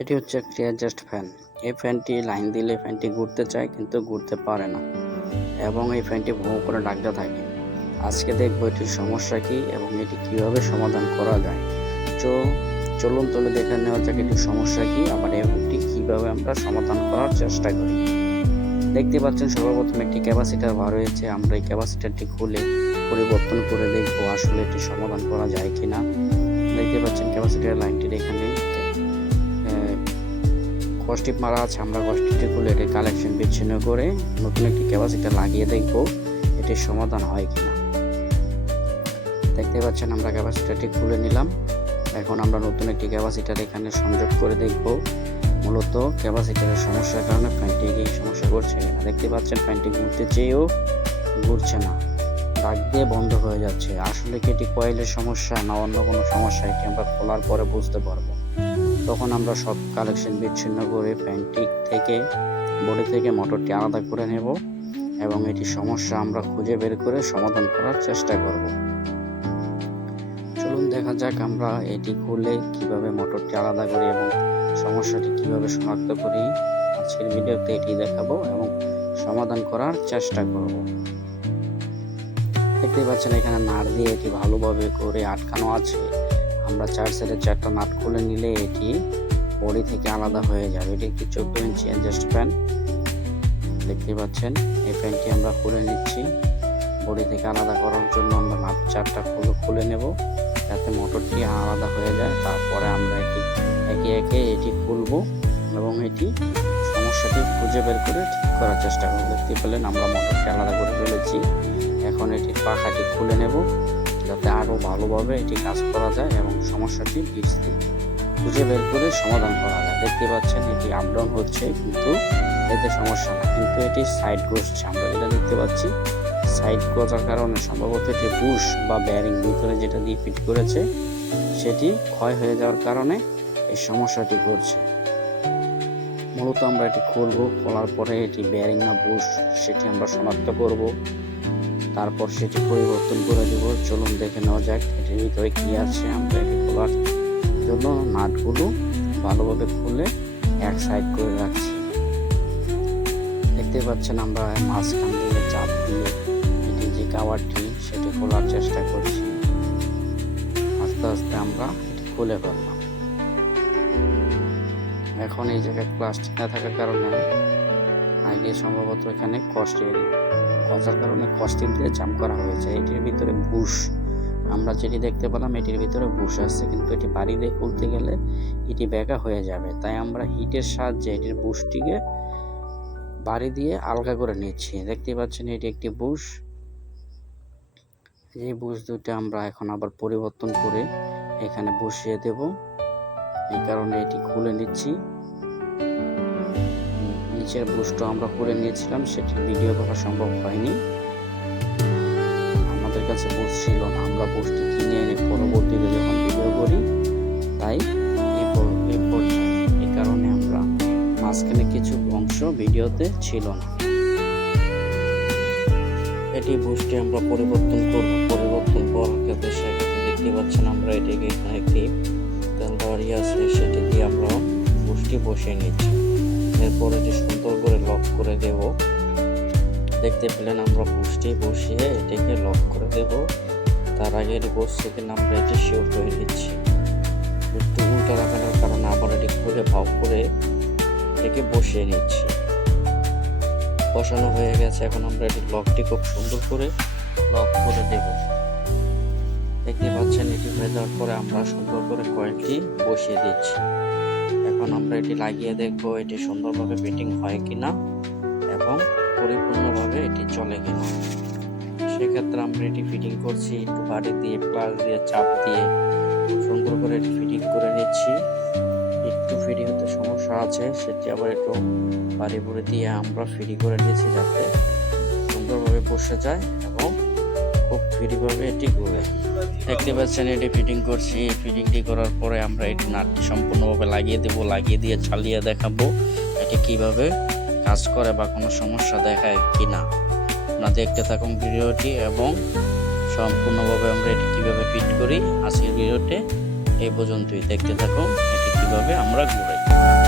এটি হচ্ছে একটি অ্যাডজাস্ট ফ্যান এই ফ্যানটি লাইন দিলে ফ্যানটি ঘুরতে চায়, কিন্তু ঘুরতে পারে না। এবং এই ফ্যানটি ভৌ করে ডাকতে থাকে। আজকে দেখব এটির সমস্যা কী এবং এটি কীভাবে সমাধান করা যায়। তো চলুন তুলে দেখে নেওয়া যাক এটির সমস্যা কী আবার এটি কীভাবে আমরা সমাধান করার চেষ্টা করি। দেখতে পাচ্ছেন সর্বপ্রথম একটি ক্যাপাসিটার বার হয়েছে। আমরা এই ক্যাপাসিটারটি খুলে পরিবর্তন করে দেখব আসলে এটি সমাধান করা যায় কিনা। দেখতে পাচ্ছেন ক্যাপাসিটার লাইনটির এখানে কস্টিপ মারা আছে, আমরা কস্টিপটি খুলে এটির কালেকশন বিচ্ছিন্ন করে নতুন একটি ক্যাপাসিটার লাগিয়ে দেখব এটির সমাধান হয় কিনা। দেখতে পাচ্ছেন আমরা ক্যাপাসিটারটি খুলে নিলাম। এখন আমরা নতুন একটি ক্যাপাসিটার এখানে সংযোগ করে দেখব। মূলত ক্যাপাসিটারের সমস্যার কারণে ফ্যানটি এই সমস্যা করছে কিনা দেখতে পাচ্ছেন ফ্যানটি ঘুরতে চেয়েও ঘুরছে না। ডাক দিয়ে বন্ধ হয়ে যাচ্ছে। আসলে কি এটি কয়েলের সমস্যা না অন্য কোনো সমস্যা? এটি আমরা খোলার পরে বুঝতে পারব। তখন আমরা সব কালেকশন বিচ্ছিন্ন করে ফ্যানটি থেকে, বডি থেকে মোটরটি আলাদা করে নেব এবং এটি সমস্যা আমরা খুঁজে বের করে সমাধান করার চেষ্টা করব। চলুন দেখা যাক আমরা এটি খুলে কীভাবে মোটরটি আলাদা করি এবং সমস্যাটি কীভাবে শনাক্ত করি। আজকের ভিডিওতে এটি দেখাবো এবং সমাধান করার চেষ্টা করব। দেখতে পাচ্ছেন এখানে নাট দিয়ে এটি ভালোভাবে করে আটকানো আছে। আমরা চার সাইডের চারটা নাট খুলে নিলে এটি বডি থেকে আলাদা হয়ে যাবে। এটি একটি চোদ্দ ইঞ্চি অ্যাডজাস্ট ফ্যান দেখতে পাচ্ছেন, এই ফ্যানটি আমরা খুলে নিচ্ছি। বডি থেকে আলাদা করার জন্য আমরা নাট চারটা খুলে খুলে নেব যাতে মোটরটি আলাদা হয়ে যায়। তারপরে আমরা এটি একে একে এটি খুলবো এবং এটি সমস্যাটি খুঁজে বের করে ঠিক করার চেষ্টা করব। দেখতে পেলেন, আমরা মোটরটি আলাদা করে ফেলেছি। এখন এটির পাখাটি খুলে নেব। যাতে আরও ভালোভাবে এটি কাজ করা যায় এবং সমস্যাটি বীজটি খুঁজে বের করে সমাধান করা যায়। দেখতে পাচ্ছেন এটি আপ ডাউন হচ্ছে, কিন্তু এতে সমস্যা না। কিন্তু এটি সাইড গসছে আমরা এটা দেখতে পাচ্ছি সাইড গজার কারণে সম্ভবত এটি বুশ বা ব্যারিং ভিতরে যেটা দিয়ে ফিট করেছে, সেটি ক্ষয় হয়ে যাওয়ার কারণে এই সমস্যাটি করছে মূলত আমরা এটি খুলবো, খোলার পরে এটি ব্যারিং না বুশ সেটি আমরা শনাক্ত করব। তারপর সেটি পরিবর্তন করে দেব। চলুন দেখে নেওয়া যাক এটির ভিতরে কি আছে। আমরা এটি খোলার জন্য নাটগুলো ভালোভাবে খুলে এক সাইড করে রাখছি। দেখতে পাচ্ছেন আমরা মাঝখান দিয়ে চাপ দিয়ে এটি যে কাভারটি সেটি খোলার চেষ্টা করছি। আস্তে আস্তে আমরা এটি খুলে ফেললাম। এখন এই জায়গায় প্লাস্টিক না থাকার কারণে আগে সম্ভবত এখানে কষ্টের কষার কারণে কষ্টের দিয়ে জাম করা হয়েছে। এটির ভিতরে বুশ, আমরা যেটি দেখতে পেলাম এটির ভিতরে বুশ আছে, কিন্তু এটি বাড়ি দিয়ে খুলতে গেলে এটি বেঁকা হয়ে যাবে। তাই আমরা হিটের সাহায্যে এটির বুশটিকে বাড়ি দিয়ে আলগা করে নিচ্ছি। দেখতে পাচ্ছেন এটি একটি বুশ। এই বুশ দুটো আমরা এখন আবার পরিবর্তন করে এখানে বসিয়ে দেব। এই কারণে এটি খুলে নিচ্ছি। নিচের বুশটা আমরা করে নিয়েছিলাম, সেটি ভিডিও করা সম্ভব হয়নি। আমাদের কাছে বুশ ছিল না, আমরা বুশটি কিনে এনে পরবর্তীতে যখন ভিডিও করি, তাই এই কারণে আমরা মাঝখানে কিছু অংশ ভিডিওতে ছিল না। এটি বুশটি আমরা পরিবর্তন করব। পরিবর্তন করার ক্ষেত্রে সেক্ষেত্রে দেখতে পাচ্ছেন আমরা এটিকে একটি তেলবাড়ি আছে সেটি দিয়ে আমরা বুশটি বসিয়ে নিচ্ছি। এরপর এটি সুন্দর করে লক করে দেব, দেখতে পেলেন আমরা বুশটি বসিয়ে এটিকে লক করে দেব। তার আগে এটি বসছে কিনা আমরা এটি শিওর করে দিচ্ছি একটু উল্টা লাগানোর কারণে আবার এটি খুলে ভাব করে এটিকে বসিয়ে নিচ্ছি। বসানো হয়ে গেছে, এখন আমরা এটি লকটি খুব সুন্দর করে লক করে দেব। দেখতে পাচ্ছেন, এটি হয়ে যাওয়ার পরে আমরা সুন্দর করে কয়েকটি বসিয়ে দিচ্ছি। এখন আমরা এটি লাগিয়ে দেখব এটি সুন্দরভাবে ফিটিং হয় কিনা এবং পরিপূর্ণভাবে এটি চলে কিনা। সেক্ষেত্রে আমরা এটি ফিটিং করছি, একটু বাড়ি দিয়ে, প্লাস দিয়ে, চাপ দিয়ে সুন্দর করে এটি ফিটিং করে নিচ্ছি। একটু ফ্রি হতে সমস্যা আছে, সেটি আবার একটু বাড়ি বুড়ি দিয়ে আমরা ফ্রি করে নিয়েছি যাতে সুন্দরভাবে বসে যায় এবং খুব ফ্রিভাবে এটি ঘুরে দেখতে পাচ্ছেন, এটি ফিটিং করছি। ফিটিংটি করার পরে আমরা এটি নাটটি সম্পূর্ণভাবে লাগিয়ে দেব, লাগিয়ে দিয়ে চালিয়ে দেখাবো এটি কীভাবে কাজ করে বা কোনো সমস্যা দেখায় কি না আপনারা দেখতে থাকুন ভিডিওটি এবং সম্পূর্ণভাবে আমরা এটি কীভাবে ফিট করি। আজকের ভিডিওতে এই পর্যন্তই। দেখতে থাকুন, এটি এইভাবে আমরা ঘোরাই।